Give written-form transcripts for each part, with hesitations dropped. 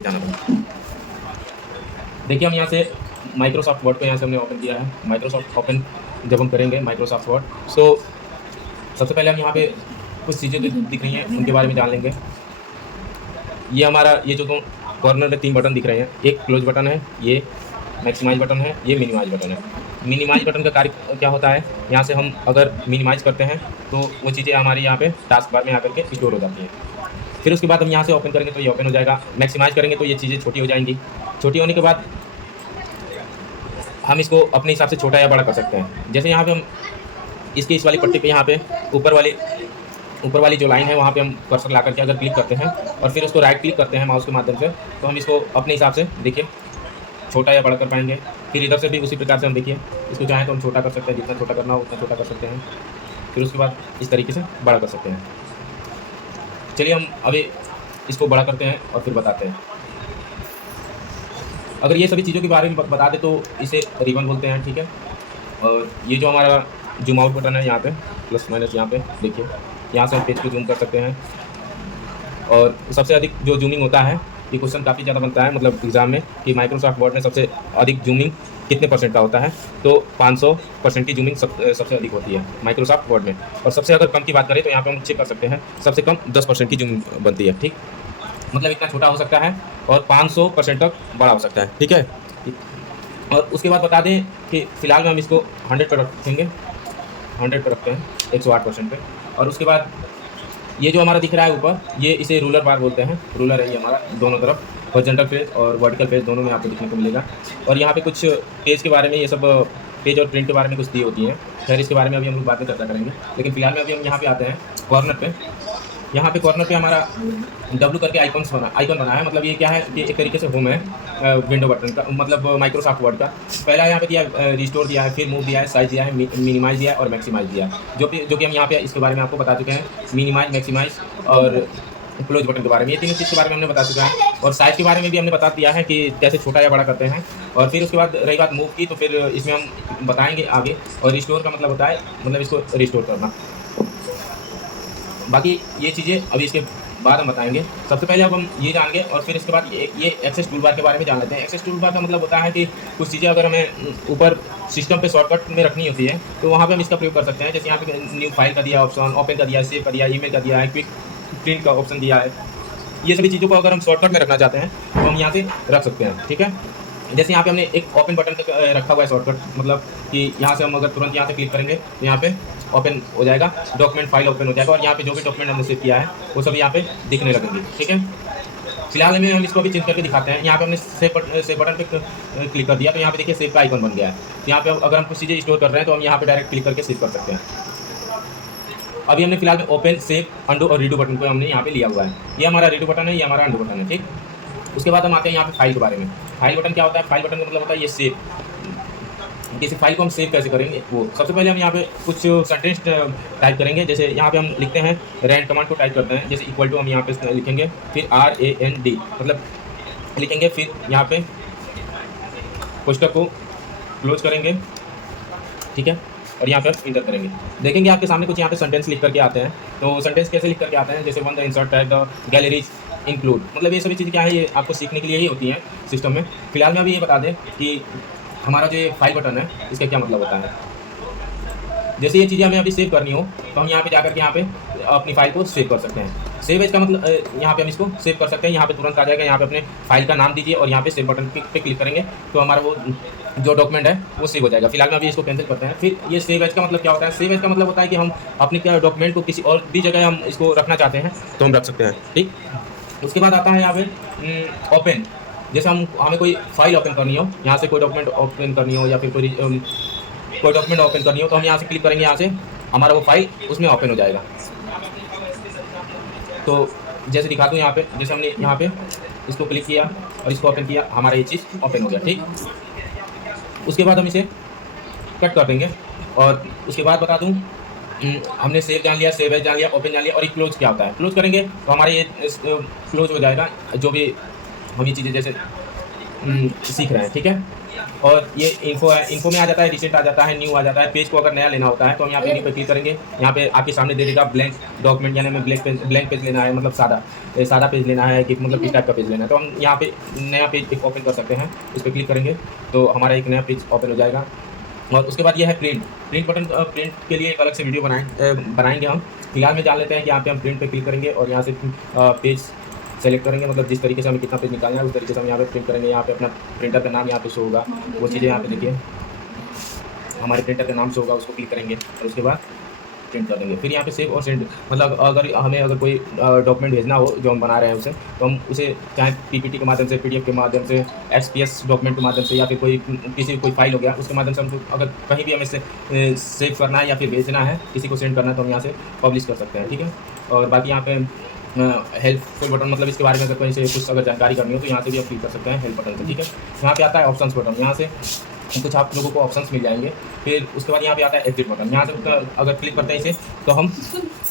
जाना था। देखिए हम यहाँ से माइक्रोसॉफ्ट वर्ड को यहाँ से हमने ओपन किया है। माइक्रोसॉफ्ट ओपन जब हम करेंगे माइक्रोसॉफ्ट वर्ड, सो सबसे पहले हम यहाँ पे कुछ चीज़ें दिख रही हैं उनके बारे में जान लेंगे। ये हमारा ये जो कॉर्नर में 3 बटन दिख रहे हैं, एक क्लोज बटन है, ये मैक्सिमाइज बटन है, ये मिनिमाइज बटन है। मिनिमाइज बटन का कार्य क्या होता है, यहाँ से हम अगर मिनिमाइज करते हैं तो वो चीज़ें हमारी यहाँ पे टास्क बार में आकर के स्टोर हो जाती हैं। फिर उसके बाद हम यहाँ से ओपन करेंगे तो ये ओपन हो जाएगा। मैक्सिमाइज करेंगे तो ये चीज़ें छोटी हो जाएंगी। छोटी होने के बाद हम इसको अपने हिसाब से छोटा या बड़ा कर सकते हैं। जैसे यहाँ पे हम इसकी इस वाली पट्टी पे यहाँ पे ऊपर वाली जो लाइन है वहाँ पे हम कर्सर ला करके अगर क्लिक करते हैं और फिर उसको राइट क्लिक करते हैं माउस के माध्यम से, तो हम इसको अपने हिसाब से देखिए छोटा या बड़ा कर पाएंगे। फिर इधर से भी उसी प्रकार से हम देखिए इसको चाहें तो हम छोटा कर सकते हैं, जितना छोटा करना हो उतना छोटा कर सकते हैं। फिर उसके बाद इस तरीके से बड़ा कर सकते हैं। चलिए हम अभी इसको बड़ा करते हैं और फिर बताते हैं। अगर ये सभी चीज़ों के बारे में बता दें तो इसे रिबन बोलते हैं, ठीक है। और ये जो हमारा जूम आउट बटन है यहाँ पे प्लस माइनस, यहाँ पे देखिए यहाँ से हम पेज को जूम कर सकते हैं। और सबसे अधिक जो जूमिंग होता है, ये क्वेश्चन काफ़ी ज़्यादा बनता है मतलब एग्जाम में कि माइक्रोसॉफ्ट वर्ड में सबसे अधिक जूमिंग कितने परसेंट का होता है, तो 500% की जूमिंग सबसे अधिक होती है माइक्रोसॉफ्ट वर्ड में। और सबसे अगर कम की बात करें तो यहाँ पे हम चेक कर सकते हैं, सबसे कम 10% की जूमिंग बनती है, ठीक। मतलब इतना छोटा हो सकता है और 500% तक बड़ा हो सकता है, ठीक है। और उसके बाद बता दें कि फ़िलहाल में हम इसको 100 पर रखेंगे, 100 पर रखते हैं, 108% पे। और उसके बाद ये जो हमारा दिख रहा है ऊपर, ये इसे रूलर बार बोलते हैं। रूलर है ये हमारा, दोनों तरफ हॉरिजॉन्टल पेज और वर्टिकल पेज दोनों में आपको देखने को मिलेगा। और यहाँ पे कुछ पेज के बारे में, ये सब पेज और प्रिंट के बारे में कुछ दी होती हैं। खैर इसके बारे में अभी हम लोग बाद में चर्चा करेंगे, लेकिन फिलहाल में अभी हम यहाँ पे आते हैं कॉर्नर पे। यहाँ पे कॉर्नर पे हमारा W करके आइकन बना है। मतलब ये क्या है कि एक तरीके से होम है विंडो बटन का, मतलब माइक्रोसॉफ्ट वर्ड का। पहला यहाँ पे दिया है रिस्टोर दिया है, फिर मूव दिया है, साइज दिया है, मिनिमाइज दिया है और मैक्सिमाइज दिया है। जो कि हम यहाँ पे इसके बारे में आपको बता चुके हैं, मिनिमाइज, मैक्सिमाइज और क्लोज बटन के बारे में। ये तीनों चीज़ के बारे में हमने बता चुका है। और साइज़ के बारे में भी हमने बता दिया है कि कैसे छोटा या बड़ा करते हैं। और फिर उसके बाद रही बात मूव की, तो फिर इसमें हम बताएंगे आगे। और रिस्टोर का मतलब होता है मतलब इसको रिस्टोर करना। बाकी ये चीज़ें अभी इसके बाद हम बताएंगे। सबसे पहले अब हम ये जानेंगे और फिर इसके बाद ये एक्सेस टूल बार के बारे में जान लेते हैं। एक्सेस टूल बार का मतलब होता है कि कुछ चीज़ें अगर हमें ऊपर सिस्टम पे शॉर्टकट में रखनी होती है तो वहाँ पे हम इसका प्रयोग कर सकते हैं। जैसे यहाँ पे न्यू फाइल का दिया ऑप्शन, ओपन का दिया, सेव का दिया, ईमेल का दिया है, क्विक प्रिंट का ऑप्शन दिया है। ये सभी चीज़ों को अगर हम शॉर्टकट में रखना चाहते हैं तो हम यहाँ से रख सकते हैं, ठीक है। जैसे यहाँ पे हमने एक ओपन बटन रखा हुआ है शॉर्टकट, मतलब कि यहाँ से हम अगर तुरंत यहाँ से क्लिक करेंगे तो यहाँ पे ओपन हो जाएगा, डॉक्यूमेंट फाइल ओपन हो जाएगा और यहाँ पे जो भी डॉक्यूमेंट हमने सेव किया है वो सब यहाँ पे दिखने लगेंगे, ठीक है। फिलहाल में हम इसको भी चेंज करके दिखाते हैं। यहाँ पे हमने सेव बटन पे क्लिक कर दिया तो यहाँ पे देखिए सेव का आइकन बन गया है। यहाँ पे अगर हम कुछ चीज़ें स्टोर कर रहे हैं तो हम यहाँ पे डायरेक्ट क्लिक करके सेव कर सकते हैं। अभी हमने फिलहाल में ओपन, सेव, अंडू और रीडू बटन को हमने यहाँ पे लिया हुआ है। ये हमारा रीडू बटन है, ये हमारा अंडू बटन है, ठीक। उसके बाद हम आते हैं यहाँ पे फाइल के बारे में। फाइल बटन क्या होता है? फाइल बटन का मतलब होता है ये सेव। किसी फाइल को हम सेव कैसे करेंगे वो, सबसे पहले हम यहाँ पे कुछ सेंटेंस टाइप करेंगे। जैसे यहाँ पे हम लिखते हैं रैंड कमांड को टाइप करते हैं, जैसे इक्वल टू हम यहाँ पे लिखेंगे, फिर RAND मतलब लिखेंगे, फिर यहाँ पे पुस्तक को क्लोज करेंगे, ठीक है। और यहाँ पे हम इंटर करेंगे। देखेंगे आपके सामने कुछ यहाँ पे सेंटेंस लिख करके आते हैं। तो सेंटेंस कैसे लिख करके आते हैं? जैसे one the insert tag the galleries include, मतलब ये सभी चीज़ें क्या है, ये आपको सीखने के लिए ही होती हैं सिस्टम में। फिलहाल में अभी ये बता दें कि हमारा जो ये फाइल बटन है इसका क्या मतलब होता है। जैसे ये चीज़ें हमें अभी सेव करनी हो तो हम यहाँ पे जाकर के यहाँ पे अपनी फाइल को सेव कर सकते हैं। सेव एज का मतलब यहाँ पे हम इसको सेव कर सकते हैं, यहाँ पे तुरंत आ जाएगा। यहाँ पे अपने फाइल का नाम दीजिए और यहाँ पे सेव बटन पे क्लिक करेंगे तो हमारा वो जो डॉक्यूमेंट है वो सेव हो जाएगा। फिलहाल में अभी इसको कैंसिल करते हैं। फिर ये सेव एज का मतलब क्या होता है? सेव एज का मतलब होता है कि हम अपने डॉक्यूमेंट को किसी और भी जगह हम इसको रखना चाहते हैं तो हम रख सकते हैं, ठीक। उसके बाद आता है यहाँ पे ओपन। जैसे हमें कोई फाइल ओपन करनी हो, यहाँ से कोई डॉक्यूमेंट ओपन करनी हो या फिर कोई डॉक्यूमेंट ओपन करनी हो तो हम यहाँ से क्लिक करेंगे, यहाँ से हमारा वो फाइल उसमें ओपन हो जाएगा। तो जैसे दिखा दूँ यहाँ पे, जैसे हमने यहाँ पे इसको क्लिक किया और इसको ओपन किया, हमारा ये चीज़ ओपन हो गया, ठीक। उसके बाद हम इसे कट कर देंगे और उसके बाद बता दूँ हमने सेव जान लिया, सेव एज जान लिया, ओपन जान लिया। और ये क्लोज क्या होता है? क्लोज करेंगे तो हमारे ये क्लोज हो जाएगा। जो भी हम ये चीज़ें जैसे सीख रहे हैं, ठीक है। और ये इन्फो है, इन्फो में आ जाता है, रिसेंट आ जाता है, न्यू आ जाता है। पेज को अगर नया लेना होता है तो हम यहाँ पे न्यू पे क्लिक करेंगे। यहाँ पे आपके सामने दे देगा ब्लैंक डॉक्यूमेंट, यानी हमें ब्लैंक पेज लेना है, मतलब सादा पेज लेना है कि मतलब किस टाइप का पेज लेना है। तो हम यहाँ पे नया पेज एक ओपन कर सकते हैं। इस पर क्लिक करेंगे तो हमारा एक नया पेज ओपन हो जाएगा। और उसके बाद ये है प्रिंट बटन। प्रिंट के लिए एक अलग से वीडियो बनाएंगे हम। फिलहाल में जान लेते हैं कि यहाँ पे हम प्रिंट पे क्लिक करेंगे और यहाँ से पेज सेलेक्ट करेंगे, मतलब जिस तरीके से हमें कितना पेज निकालना है उस तरीके से हम यहाँ पे प्रिंट करेंगे। यहाँ पे अपना प्रिंटर का नाम यहाँ पे शो होगा, वो चीज़ें यहाँ पे देखिए हमारे प्रिंटर का नाम शो होगा, उसको क्लिक करेंगे और उसके बाद प्रिंट कर देंगे। फिर यहाँ पे सेव और सेंड, मतलब अगर कोई डॉक्यूमेंट भेजना हो जो हम बना रहे हैं उसे, तो हम उसे चाहे पीपीटी के माध्यम से, पीडीएफ के माध्यम से, एक्सपीएस डॉक्यूमेंट के माध्यम से, या फिर कोई फाइल हो गया उसके माध्यम से हमको अगर कहीं भी हमें सेव करना है या फिर भेजना है, किसी को सेंड करना है, तो हम यहाँ से पब्लिश कर सकते हैं, ठीक है। और बाकी यहाँ पे हेल्पफुल बटन, मतलब इसके बारे में अगर कहीं से कुछ अगर जानकारी करनी हो तो यहाँ से भी आप क्लिक कर सकते हैं हेल्प बटन से, ठीक है। यहाँ पे आता है ऑप्शंस बटन, यहाँ से कुछ आप लोगों को ऑप्शंस मिल जाएंगे। फिर उसके बाद यहाँ पे आता है एग्जिट बटन, यहाँ से अगर क्लिक करते हैं इसे तो हम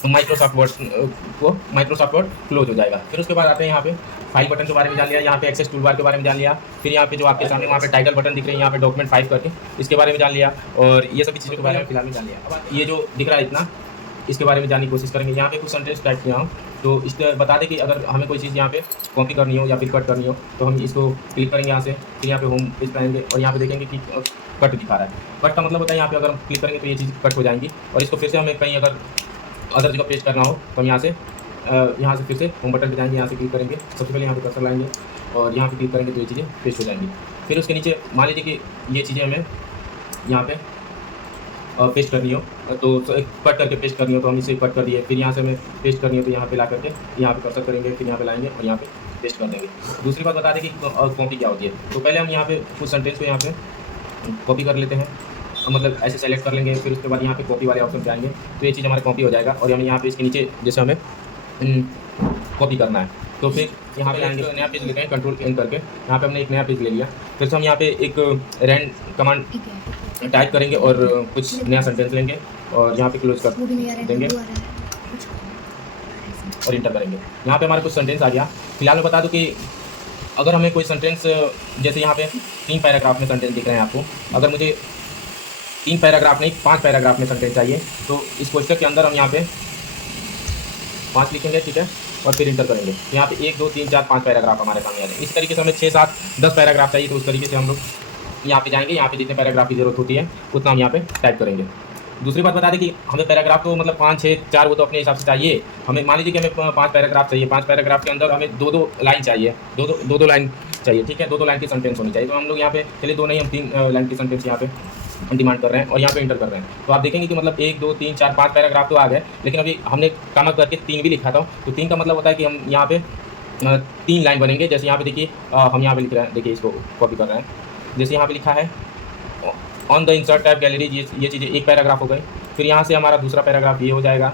माइक्रोसॉफ्ट वर्ड क्लोज हो जाएगा। फिर उसके बाद आते हैं यहाँ पे फाइल बटन के बारे में जान लिया, यहाँ पे एक्सेस टूल बार के बारे में जान लिया। फिर यहाँ पे जो आपके सामने वहाँ पे टाइटल बटन दिख रहे हैं, यहाँ पे डॉक्यूमेंट 5 करके, इसके बारे में जान लिया। और ये सभी चीज़ों के बारे में फिलहाल में जान लिया। अब ये जो दिख रहा है इतना, इसके बारे में जानने की कोशिश करेंगे। यहाँ पे कुछ सेंटेंस टाइप किया हूँ, तो इसको बता दें कि अगर हमें कोई चीज़ यहाँ पे कॉपी करनी हो या फिर कट करनी हो तो हम इसको क्लिक करेंगे यहाँ से। फिर यहाँ पे होम पेज पे आएंगे और यहाँ पे देखेंगे कि कट दिखा रहा है। कट का मतलब होता है यहाँ पे अगर हम क्लिक करेंगे तो ये चीज़ कट हो जाएंगी, और इसको फिर से हमें कहीं अगर अदर जगह पेस्ट करना हो तो हम यहाँ से फिर से होम बटन पे जाएंगे, यहाँ से क्लिक करेंगे, सबसे पहले यहाँ पे कर्सर लाएंगे और यहाँ पे क्लिक करेंगे तो ये चीज़ें पेस्ट हो जाएंगी। फिर उसके नीचे मान लीजिए कि ये चीज़ें हमें यहाँ पे पेस्ट करनी हो, तो कट करके पेस्ट करनी हो तो हम इसे कट कर दिए। फिर यहाँ से हमें पेस्ट करनी हो तो यहाँ पे ला करके यहाँ पे कर्सर करेंगे, फिर यहाँ पे लाएंगे और यहाँ पे पेस्ट कर देंगे। दूसरी बात बता दें कि कॉपी क्या होती है। तो पहले हम यहाँ पे कुछ सेंटेंस को यहाँ पे कॉपी कर लेते हैं, मतलब ऐसे सेलेक्ट कर लेंगे। फिर उसके बाद यहाँ पे कॉपी वाले ऑप्शन पे आएंगे तो ये चीज़ हमारे कॉपी हो जाएगा। और हमें यहाँ पे इसके नीचे जैसे हमें कॉपी करना है तो फिर यहाँ पे आएंगे, नया पेज लेते हैं कंट्रोल एन करके। यहाँ पे हमने एक नया पेज ले लिया। फिर से हम यहाँ पे एक रैंड कमांड टाइप करेंगे और कुछ नया सेंटेंस लेंगे और यहाँ पे क्लोज कर देंगे और इंटर करेंगे। यहाँ पे हमारे कुछ सेंटेंस आ गया। फिलहाल मैं बता दूँ कि अगर हमें कोई सेंटेंस, जैसे यहाँ पे 3 पैराग्राफ में सेंटेंस दिख रहे हैं आपको, अगर मुझे 3 पैराग्राफ नहीं 5 पैराग्राफ में सेंटेंस चाहिए तो इस कोष्टक के अंदर हम यहाँ पे 5 लिखेंगे, ठीक है, और फिर इंटर करेंगे। यहाँ पे 1 2 3 4 5 पैराग्राफ हमारे सामने आ जाए। इस तरीके से हमें 6 7 10 पैराग्राफ चाहिए तो उस तरीके से हम लोग यहाँ पे जाएंगे। यहाँ पे जितने पैराग्राफ की जरूरत होती है उतना हम यहाँ पे टाइप करेंगे। दूसरी बात बता दें कि हमें पैराग्राफ तो मतलब 5 6 4 वो तो अपने हिसाब से चाहिए। हमें मान लीजिए कि हमें 5 पैराग्राफ चाहिए, 5 पैराग्राफ के अंदर हमें 2 लाइन चाहिए, दो लाइन चाहिए, ठीक है, 2 लाइन की सेंटेंस होनी चाहिए। तो हम लोग यहाँ पे चलिए 2 नहीं, हम 3 लाइन की सेंटेंस यहाँ पे डिमांड कर रहे हैं और यहाँ पे इंटर कर रहे हैं। तो आप देखेंगे कि मतलब 1 2 3 4 5 पैराग्राफ तो आ गए, लेकिन अभी हमने काम करके 3 भी लिखा था। तो 3 का मतलब होता है कि हम यहाँ पे 3 लाइन बनेंगे। जैसे यहाँ पे देखिए हम यहाँ पे लिख रहे हैं, देखिए इसको कॉपी कर रहे हैं। जैसे यहाँ पे लिखा है on the insert type gallery, ये चीज़ें एक पैराग्राफ हो गई। फिर यहाँ से हमारा दूसरा पैराग्राफ ये हो जाएगा,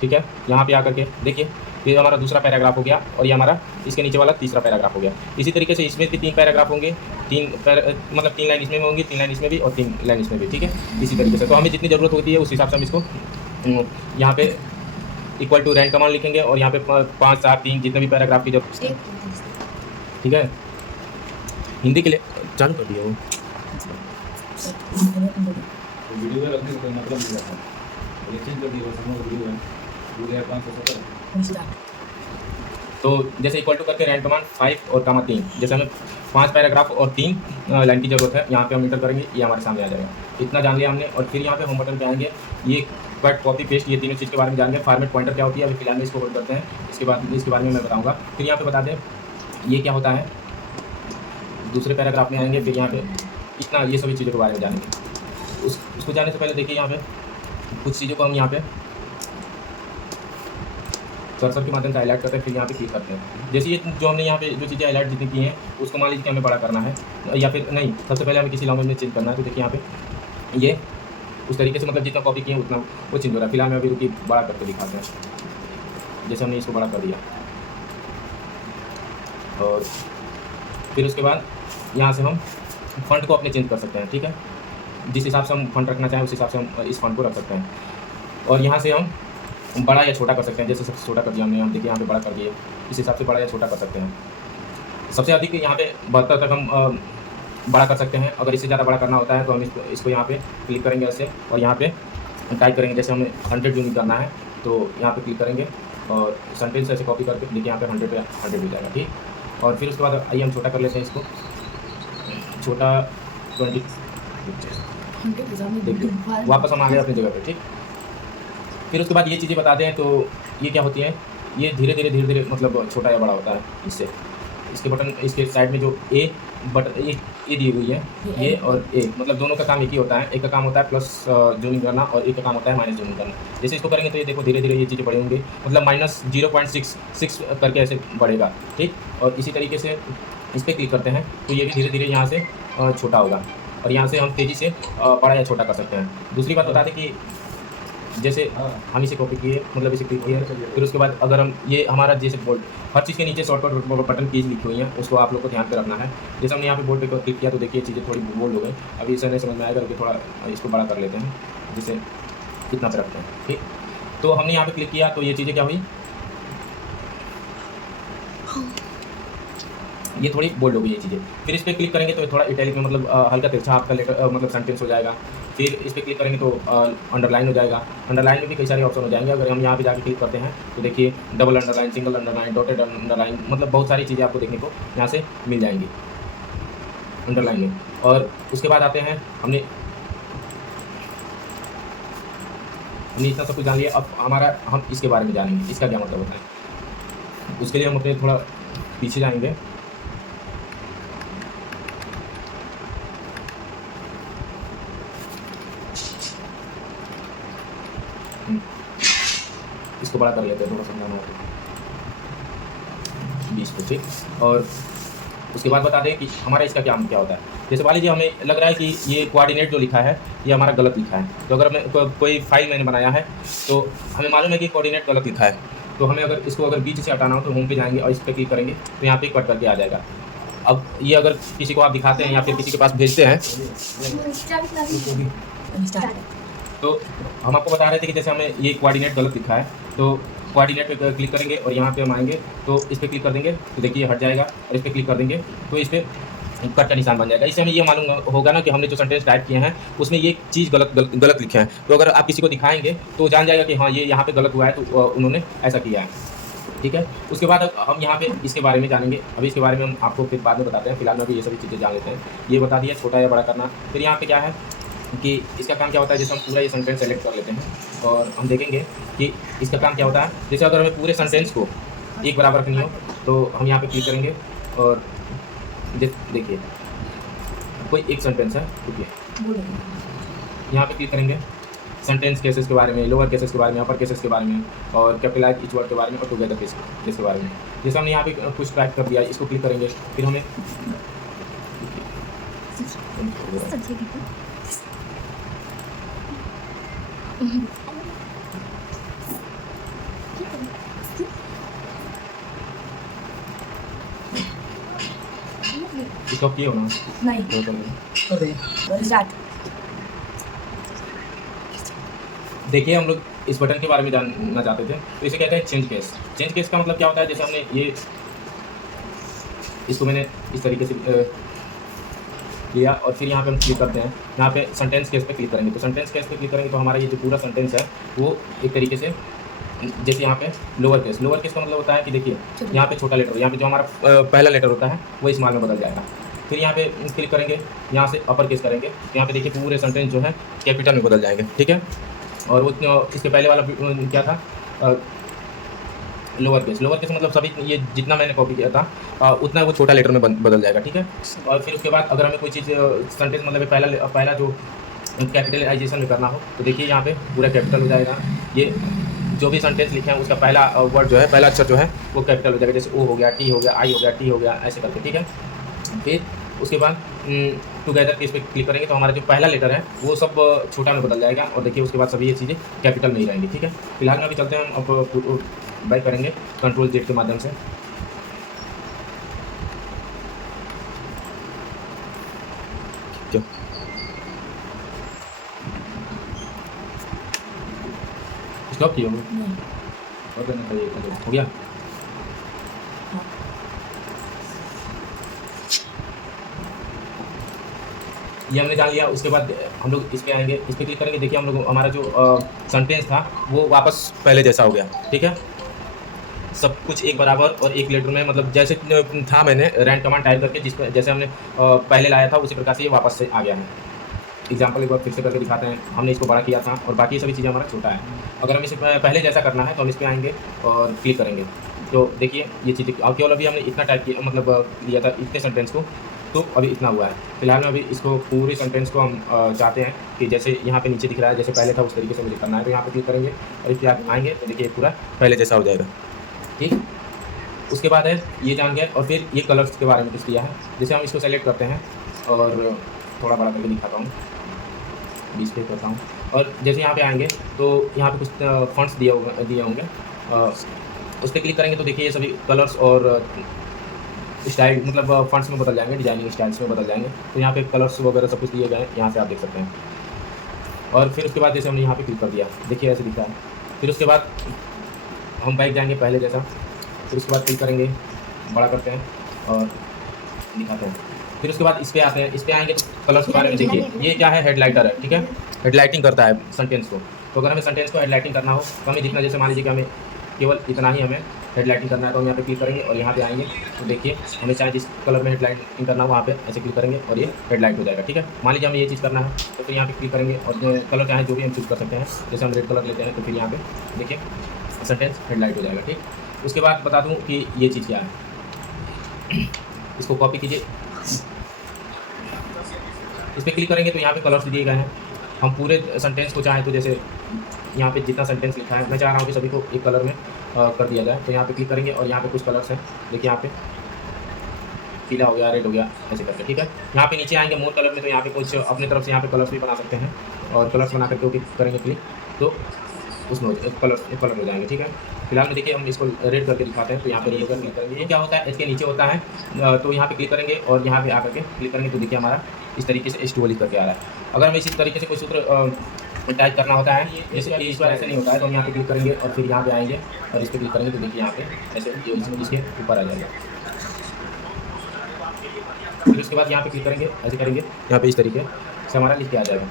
ठीक है, यहाँ पे आकर के देखिए फिर हमारा दूसरा पैराग्राफ हो गया और ये हमारा इसके नीचे वाला तीसरा पैराग्राफ हो गया। इसी तरीके से इसमें भी 3 पैराग्राफ होंगे, मतलब 3 लाइन इसमें होंगी, 3 लाइन इसमें भी और 3 लाइन इसमें भी, ठीक है, इसी तरीके से। तो हमें जितनी ज़रूरत होती है उस हिसाब से हम इसको यहाँ पे इक्वल टू रैंक कमांड लिखेंगे और यहाँ पे 5 7 3 जितने भी पैराग्राफ की जरूरत, ठीक है। हिंदी के लिए चालू कर दिया वो वीडियो में रखने का कोई मतलब नहीं रहता, लेकिन जब ये समझ वीडियो है पूरे 570। तो जैसे इक्वल टू करके रैंक कमांड 5 और कामा 3, जैसे हमें 5 पैराग्राफ और 3 लाइन की जरूरत है, यहाँ पे हम इंटर करेंगे, ये हमारे सामने आ जाएगा। इतना जान लिया हमने। और फिर यहाँ पे होम बटन पे आएंगे, ये कट कॉपी पेस्ट, ये तीनों चीज़ के बारे में जानेंगे। फॉर्मेट पॉइंटर क्या होती है अभी फिलहाल में इसको होल्ड करते हैं, इसके बाद इसके बारे में मैं बताऊँगा। फिर यहाँ पे बता दें ये क्या होता है, दूसरे पैराग्राफ में आएंगे। फिर यहाँ पे इतना ये सभी चीज़ों के बारे में जानेंगे। उसको जाने से पहले देखिए यहाँ पे कुछ चीज़ों को हम यहाँ पे कर्सर के माध्यम से हाईलाइट करते हैं, फिर यहाँ पे क्लिक करते हैं। जैसे ये जो हमने यहाँ पे जो चीज़ें हाईलाइट जितनी की हैं उसको मान लीजिए कि हमें बड़ा करना है, या फिर नहीं, सबसे पहले हमें किसी लैंग्वेज में चेंज करना है। तो देखिए यहाँ पे ये उस तरीके से मतलब जितना कॉपी किए उतना वो चेंज हो रहा है। फिलहाल मैं अभी रुकी बड़ा करके दिखाते हैं। जैसे हमने इसको बड़ा कर दिया और फिर उसके बाद यहाँ से हम फंड को अपने चेंज कर सकते हैं, ठीक है, जिस हिसाब से हम फंड रखना चाहें उस हिसाब से हम इस फंड को रख सकते हैं। और यहाँ से हम बड़ा या छोटा कर सकते हैं। जैसे सबसे छोटा कर दिया हमने, हम देखिए यहाँ पे बड़ा कर दिए, इस हिसाब से बड़ा या छोटा कर सकते हैं। सबसे अधिक यहाँ पे 72 तक हम बड़ा कर सकते हैं। अगर इससे ज़्यादा बड़ा करना होता है तो हम इसको यहाँ पे क्लिक करेंगे ऐसे, और यहाँ पे टाइप करेंगे। जैसे हमें 100 यूनिट करना है तो यहाँ पे क्लिक करेंगे और सेंटेंस ऐसे कॉपी करके देखिए यहाँ पे 100 पे 100 हो जाएगा, ठीक। और फिर उसके बाद आइए हम छोटा कर लेते हैं इसको, छोटा 20। देखिए वापस हम आ गए अपनी जगह पे, ठीक। फिर उसके बाद ये चीज़ें बताते हैं, तो ये क्या होती है, ये धीरे धीरे मतलब छोटा या बड़ा होता है इससे। इसके बटन, इसके साइड में जो ए बटन ए दी हुई है, ये और ए, मतलब दोनों का काम एक ही होता है। एक का काम होता है प्लस जूमिंग करना और एक का काम होता है माइनस जूमिंग करना। जैसे इसको करेंगे तो ये देखो धीरे धीरे ये चीज़ें बढ़े होंगे, मतलब -0.66 करके ऐसे बढ़ेगा, ठीक। और इसी तरीके से इस पर क्लिक करते हैं तो ये भी धीरे धीरे यहाँ से छोटा होगा, और यहाँ से हम तेज़ी से बड़ा या छोटा कर सकते हैं। दूसरी बात बता दें कि जैसे हम इसे कॉपी किए, मतलब इसे क्लिक किए, फिर उसके बाद अगर हम ये हमारा जैसे बोल्ड, हर चीज़ के नीचे शॉर्टकट बटन कीज लिखी हुई हैं, उसको आप लोग को ध्यान पे रखना है। जैसे हमने यहाँ पे बोल्ड पे क्लिक किया तो देखिए चीज़ें थोड़ी बोल्ड हो गई। अभी इसे नहीं समझ में आएगा कि थोड़ा इसको बड़ा कर लेते हैं, जिसे कितना पे रखते हैं, ठीक। तो हमने यहाँ पे क्लिक किया तो ये चीज़ें क्या हुई, ये थोड़ी बोल्ड हो गई ये चीज़ें। फिर इस पर क्लिक करेंगे तो थोड़ा इटैलिक में, मतलब हल्का तिरछा आपका लेटर मतलब सेंटेंस हो जाएगा। फिर इस पर क्लिक करेंगे तो अंडरलाइन हो जाएगा। अंडरलाइन में भी कई सारे ऑप्शन हो जाएंगे। अगर हम यहाँ पे जाके क्लिक करते हैं तो देखिए double underline, single underline, dotted underline, मतलब बहुत सारी चीज़ें आपको देखने को यहाँ से मिल जाएंगी अंडरलाइन में। और उसके बाद आते हैं, हमने इतना सब कुछ जान लिया। अब हम इसके बारे में जानेंगे, इसका क्या मतलब होता है। उसके लिए हम अपने थोड़ा पीछे जाएंगे। इसको बड़ा कर लेते हैं, थोड़ा समझाना होगा 20 पे, ठीक। और उसके बाद बता दें कि हमारा इसका क्या होता है। जैसे मान लीजिए हमें लग रहा है कि ये कोऑर्डिनेट जो लिखा है ये हमारा गलत लिखा है, तो अगर हमें कोई फाइल मैंने बनाया है तो हमें मालूम है कि कोऑर्डिनेट गलत लिखा है, तो हमें अगर इसको बीच से हटाना हो तो होम पे जाएंगे और इस पर क्लिक करेंगे तो यहाँ पे कट करके आ जाएगा। अब ये अगर किसी को आप दिखाते हैं या फिर किसी के पास भेजते हैं, तो हम आपको बता रहे थे कि जैसे हमें ये कोऑर्डिनेट गलत लिखा है, तो कोऑर्डिनेट पे क्लिक करेंगे और यहाँ पे हम आएंगे तो इस पर क्लिक कर देंगे तो देखिए हट जाएगा, और इस पर क्लिक कर देंगे तो इस पर कट का निशान बन जाएगा। इससे हमें ये मालूम होगा ना कि हमने जो सेंटेंस टाइप किए हैं उसमें ये चीज़ गलत लिखे हैं। तो अगर आप किसी को दिखाएंगे तो जान जाएगा कि हाँ ये यहाँ पे गलत हुआ है, तो उन्होंने ऐसा किया है, ठीक है। उसके बाद हम यहाँ पे इसके बारे में जानेंगे। अभी इसके बारे में हम आपको फिर बाद में बताते हैं, फिलहाल में अभी ये सभी चीज़ें जान लेते हैं। ये बता दिया छोटा या बड़ा करना। फिर यहाँ पे क्या है कि इसका काम क्या होता है। जैसे हम पूरा ये सेंटेंस सेलेक्ट कर लेते हैं और हम देखेंगे कि इसका काम क्या होता है। जैसे अगर हमें पूरे सेंटेंस को एक बराबर रखनी हो तो हम यहाँ पे क्लिक करेंगे और देखिए कोई एक सेंटेंस है, ठीक है, यहाँ पे क्लिक करेंगे सेंटेंस केसेस के बारे में, लोअर केसेस के बारे में, अपर केसेस के बारे में, और कैपिटलाइज ईच वर्ड के बारे में, और टुगेदर केस के बारे में। जैसे हमने यहाँ पे कुछ टाइप कर दिया, इसको क्लिक करेंगे, फिर हमें स्टॉप किए हो ना? नहीं तो स्टार्ट। देखिए हम लोग इस बटन के बारे में जानना चाहते थे, तो इसे कहते हैं चेंज केस। चेंज केस का मतलब क्या होता है, जैसे हमने ये इसको मैंने इस तरीके से लिया और फिर यहाँ पे हम क्लिक करते हैं, यहाँ पे सेंटेंस केस पे क्लिक करेंगे। तो सेंटेंस केस पे क्लिक करेंगे तो हमारा ये जो पूरा सेंटेंस है वो एक तरीके से, जैसे यहाँ पे लोअर केस का मतलब होता है कि देखिए यहाँ पे छोटा लेटर, यहाँ पे जो हमारा पहला लेटर होता है वो स्मॉल में बदल जाएगा। फिर यहाँ पे क्लिक करेंगे, यहाँ से अपर केस करेंगे, यहाँ पे देखिए पूरे सेंटेंस जो है कैपिटल में बदल जाएंगे, ठीक है। और वो इसके पहले वाला क्या था, लोअर केस मतलब सभी ये जितना मैंने कॉपी किया था उतना वो छोटा लेटर में बदल जाएगा, ठीक है। और फिर उसके बाद अगर हमें कोई चीज़ सेंटेंस मतलब पहला जो कैपिटलाइजेशन में करना हो तो देखिए यहाँ पे पूरा कैपिटल हो जाएगा। ये जो भी सेंटेंस लिखे हैं उसका पहला वर्ड जो है, पहला अक्षर जो है वो कैपिटल हो जाएगा, जैसे ओ हो गया, टी हो गया, आई हो गया, टी हो गया, ऐसे करके, ठीक है। फिर उसके बाद टुगेदर केस पे क्लिक करेंगे तो हमारा जो पहला लेटर है वो सब छोटा में बदल जाएगा, और देखिए उसके बाद सभी ये चीज़ें कैपिटल में ही रहेंगी, ठीक है। फिलहाल में अभी चलते हैं, हम अब बैक करेंगे कंट्रोल जेड के माध्यम से। क्यों स्टॉप किया हो गया। ये हमने जान लिया। उसके बाद हम लोग इस पे आएंगे, इस पर क्लिक करेंगे। देखिए हम लोग हमारा जो सेंटेंस था वो वापस पहले जैसा हो गया। ठीक है, सब कुछ एक बराबर और एक लेटर में, मतलब जैसे था मैंने रैंड कमांड टाइप करके जिस पर जैसे हमने पहले लाया था उसी प्रकार से ये वापस से आ गया है। एग्जाम्पल एक बार फिर से करके दिखाते हैं। हमने इसको बड़ा किया था और बाकी सभी चीज़ें हमारा छोटा है। अगर हम इसे पहले जैसा करना है तो हम इस पर आएंगे और क्लिक करेंगे। तो देखिए ये चीज़ें केवल अभी हमने इतना टाइप किया, मतलब लिया था इतने सेंटेंस को, तो अभी इतना हुआ है। फिलहाल में अभी इसको पूरे सेंटेंस को हम चाहते हैं कि जैसे यहाँ पे नीचे दिख रहा है जैसे पहले था उस तरीके से मुझे करना है। तो यहाँ पे क्लिक करेंगे और इस पर आएंगे तो देखिए पूरा पहले जैसा हो जाएगा। ठीक, उसके बाद है ये जान गए। और फिर ये कलर्स के बारे में कुछ किया है। जैसे हम इसको सेलेक्ट करते हैं और थोड़ा बड़ा करके दिखाता हूँ, 20 पे करता हूँ। और जैसे यहाँ पे आएंगे तो यहाँ पे कुछ फॉन्ट्स दिए होंगे, उस पर क्लिक करेंगे तो देखिए ये सभी कलर्स और स्टाइल मतलब फॉन्ट्स में बदल जाएंगे, डिजाइनिंग स्टाइल्स में बदल जाएंगे। तो यहाँ पे कलर्स वगैरह सब कुछ दिए गए हैं, यहाँ से आप देख सकते हैं। और फिर उसके बाद जैसे हमने यहाँ पे क्लिक कर दिया, देखिए ऐसे दिखा है। फिर उसके बाद हम बैक जाएंगे पहले जैसा। फिर उसके बाद क्लिक करेंगे, बड़ा करते हैं और दिखाते हैं। फिर उसके बाद इस पर आते हैं। इस पर आएंगे तो कलर्स के बारे में देखिए, ये क्या है, हेडलाइटर है। ठीक है, हेडलाइटिंग करता है सेंटेंस को। तो अगर हमें सेंटेंस को हेडलाइटिंग करना हो तो हमें जितना, जैसे मान लीजिए कि हमें केवल इतना ही हमें हेडलाइटिंग करना है तो हम यहाँ पे क्लिक करेंगे और यहाँ पे आएंगे तो देखिए हमें चाहे जिस कलर में हेडलाइटिंग करना हो वहाँ पे ऐसे क्लिक करेंगे और ये हेडलाइट हो जाएगा। ठीक है, मान लीजिए हमें ये चीज़ करना है तो फिर यहाँ पे क्लिक करेंगे और कलर चाहे जो भी हम चूज़ कर सकते हैं। जैसे हम रेड कलर लेते हैं तो फिर यहाँ पे देखिए सेंटेंस हेडलाइट हो जाएगा। ठीक, उसके बाद बता दूँ कि ये चीज़ क्या है। इसको कॉपी कीजिए, इस पर क्लिक करेंगे तो यहाँ पे कलर्स दिए गए हैं। हम पूरे सेंटेंस को चाहें तो जैसे यहाँ पे जितना सेंटेंस लिखा है मैं चाह रहा हूँ कि सभी को एक कलर में कर दिया जाए। तो यहाँ पे क्लिक करेंगे और यहाँ पे कुछ कलर्स हैं, देखिए यहाँ पे पीला हो गया, रेड हो गया, ऐसे करके। ठीक है, यहाँ पे नीचे आएंगे मोर कलर में तो यहाँ पे कुछ अपनी तरफ से यहाँ पे कलर्स भी बना सकते हैं और कलर्स बना करके ओके करेंगे क्लिक तो उसमें एक कलर हो जाएंगे। ठीक है, फिलहाल में देखिए हम इसको रेड करके दिखाते हैं। तो यहाँ पे रेड करके क्लिक करेंगे, ये क्या होता है इसके नीचे होता है। तो यहाँ पे क्लिक करेंगे और यहाँ पे आकर के क्लिक करेंगे तो देखिए हमारा इस तरीके से H2O लिख करके आ रहा है। अगर हमें इसी तरीके से कोई सूत्र टाइप करना होता है, जैसे इस बार ऐसे नहीं होता है तो हम यहाँ पे क्लिक करेंगे और फिर यहाँ पे आएंगे और इस पर क्लिक करेंगे तो देखिए यहाँ पे ऐसे इसके ऊपर आ जाएगा। फिर उसके बाद यहाँ पे क्लिक करेंगे, ऐसे करेंगे यहाँ पे इस तरीके से हमारा लिख के आ जाएगा।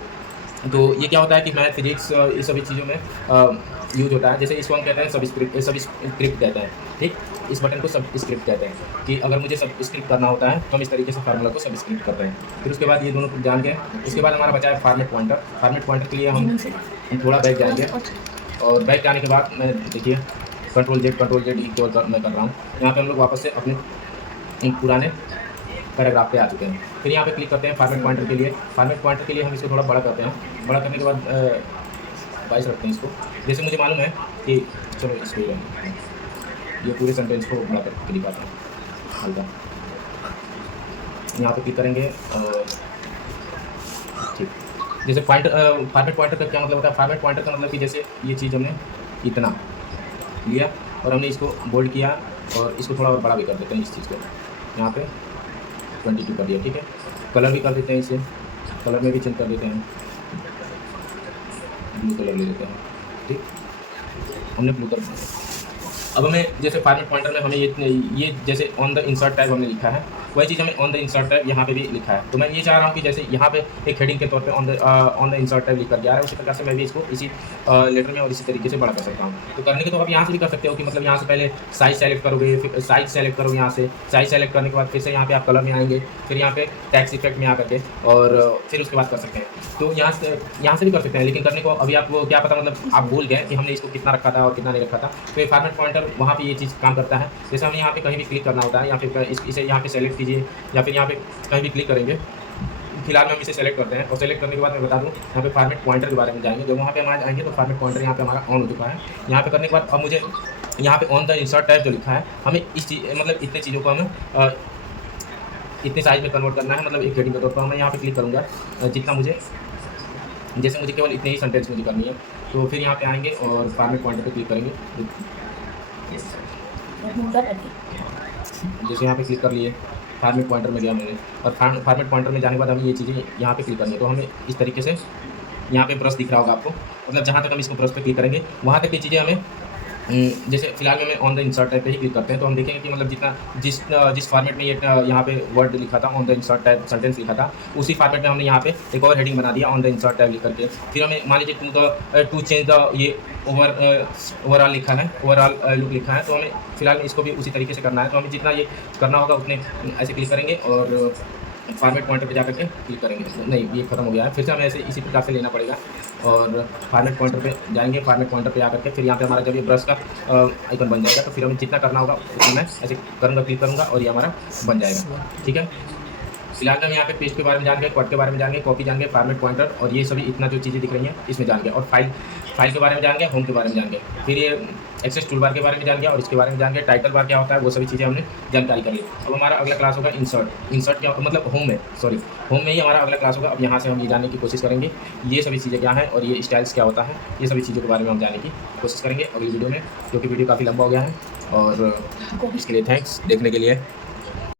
तो ये क्या होता है कि मैथ फिजिक्स इस सभी चीज़ों में यूज होता है। जैसे इसको हम कहते हैं सब स्क्रिप्ट कहते हैं। ठीक, इस बटन को सब स्क्रिप्ट कहते हैं कि अगर मुझे सब स्क्रिप्ट करना होता है तो हम इस तरीके से फार्मूला को सब स्क्रिप्ट करते हैं। फिर उसके बाद ये दोनों जान गए। उसके बाद हमारा बचा है फॉर्मेट पॉइंटर। फॉर्मेट पॉइंटर के लिए हम थोड़ा बैक जाएंगे और बैक जाने के बाद मैं देखिए Ctrl Z केवल मैं कर रहा हूँ। यहाँ पर हम लोग वापस से अपने पुराने पैराग्राफ पे आ चुके हैं। फिर यहाँ पे क्लिक करते हैं फॉर्मेट पॉइंटर के लिए। फॉर्मेट पॉइंटर के लिए हम इसको थोड़ा बड़ा करते हैं। बड़ा करने के बाद 22 रखते हैं इसको। जैसे मुझे मालूम है कि चलो इसको ये पूरे सेंटेंस को बड़ा करके दिखाता हूँ हल्का। यहाँ पे क्लिक करेंगे और ठीक, जैसे फॉर्मेट पॉइंटर का क्या मतलब होता है। फॉर्मेट पॉइंटर का मतलब कि जैसे ये चीज़ हमने इतना लिया और हमने इसको बोल्ड किया और इसको थोड़ा और बड़ा भी कर देते हैं। इस चीज़ को यहाँ पे 22 कर दिया। ठीक है, कलर भी कर देते हैं, इसे कलर में भी चेंज कर देते हैं, ब्लू कलर ले लेते हैं। ठीक, हमने ब्लू कलर। अब हमें जैसे फॉर्मेट पॉइंटर में हमें ये जैसे ऑन द इंसर्ट टैग हमने लिखा है वही चीज़ हमें ऑन द इंसर्ट टैग यहाँ पे भी लिखा है। तो मैं ये चाह रहा हूँ कि जैसे यहाँ पे एक हेडिंग के तौर पे ऑन द इंसर्ट टैग लिख कर जा रहा है, उसी प्रकार से मैं भी इसको इसी लेटर में और इसी तरीके से बड़ा कर सकता हूँ। तो करने के तो आप यहाँ से भी कर सकते हो कि मतलब यहाँ से पहले साइज सेलेक्ट करोगे, फिर साइज सेलेक्ट करोगे। यहाँ से साइज सेलेक्ट करने के बाद फिर से यहाँ पे आप कलर में आएंगे, फिर यहाँ पे टैक्स इफेक्ट में आकर के और फिर उसके बाद कर सकते हैं। तो यहाँ से भी कर सकते हैं, लेकिन करने को अभी आपको क्या पता, मतलब आप भूल गए कि हमने इसको कितना रखा था और कितना नहीं रखा था। तो ये फॉर्मेट पॉइंटर वहाँ पे ये चीज़ काम करता है। जैसे हमें यहाँ पे कहीं भी क्लिक करना होता है या फिर इसे यहाँ पे सेलेक्ट कीजिए या फिर यहाँ पे कहीं भी क्लिक करेंगे। फिलहाल में हम इसे सेलेक्ट करते हैं और सेलेक्ट करने के बाद मैं बता दूँ यहाँ पे फॉर्मेट पॉइंटर के बारे में जाएंगे। जब वहाँ पे हम आएंगे तो फॉर्मेट पॉइंटर यहाँ पे हमारा ऑन हो चुका है। यहाँ पे करने के बाद अब मुझे यहाँ पे ऑन द इंसर्ट टैग जो लिखा है हमें इस चीज़ मतलब इतने चीज़ों को हमें इतने साइज में कन्वर्ट करना है। मतलब एक हेडिंग के तौर पर मैं यहाँ पे क्लिक करूँगा जितना मुझे, जैसे मुझे केवल इतने ही सेंटेंस मुझे करनी है। तो फिर यहाँ पे आएंगे और फॉर्मेट पॉइंटर पे क्लिक करेंगे। जैसे यहाँ पे क्लिक कर लिए, फॉर्मेट पॉइंटर में गया मैंने और फॉर्मेट पॉइंटर में जाने के बाद हमें ये चीज़ें यहाँ पे क्लिक करनी है। तो हमें इस तरीके से यहाँ पे ब्रश दिख रहा होगा आपको, मतलब जहाँ तक हम इसको ब्रश पे क्लिक करेंगे वहाँ तक ये चीज़ें हमें जैसे फिलहाल में मैं ऑन द इंसर्ट टैब पे ही क्लिक करते हैं तो हम देखेंगे कि मतलब जितना जिस फॉर्मेट में ये यहाँ पे वर्ड लिखा था, on the insert tab sentence लिखा था, उसी फॉर्मेट में हमने यहाँ पे एक और हेडिंग बना दिया ऑन द इंसर्ट टैब लिख करके। फिर हमें मान लीजिए टू चेंज द ये ओवरऑल लिखा है, ओवरऑल लुक लिखा है, तो हमें फिलहाल इसको भी उसी तरीके से करना है। तो हमें जितना ये करना होगा उतने ऐसे क्लिक करेंगे और फॉर्मेट पॉइंटर पे जाकर के क्लिक करेंगे। नहीं, ये खत्म हो गया है, फिर से हमें ऐसे इसी प्रकार से लेना पड़ेगा और फॉर्मेट पॉइंटर पे जाएंगे। फॉर्मेट पॉइंटर पे आकर के फिर यहाँ पे हमारा जब ये ब्रश का आइकन बन जाएगा तो फिर हमें जितना करना होगा उतना मैं ऐसे करूँगा, क्लिक करूँगा और ये हमारा बन जाएगा। ठीक है, फिलहाल हम यहाँ पे पेज के बारे में जान गए, कट के बारे में जान गए, कॉपी जान गए, फॉर्मेट पॉइंटर और ये सभी इतना जो चीज़ें दिख रही हैं इसमें जान गए, और फाइल के बारे में जान गए, होम के बारे में जान गए, फिर ये एक्सेस टूल बार के बारे में जान गया और इसके बारे में जान गए, टाइटल बार क्या होता है, वो सभी चीज़ें हमने जानकारी कर ली। अब हमारा अगला क्लास होगा इंसर्ट क्या मतलब होम में ही हमारा अगला क्लास होगा। अब यहाँ से हम ये जानने की कोशिश करेंगे ये सभी चीज़ें क्या हैं और ये स्टाइल्स क्या होता है, ये सभी चीज़ों के बारे में हम जानने की कोशिश करेंगे अगली वीडियो में, क्योंकि वीडियो काफ़ी लंबा हो गया है। और इसके लिए थैंक्स देखने के लिए।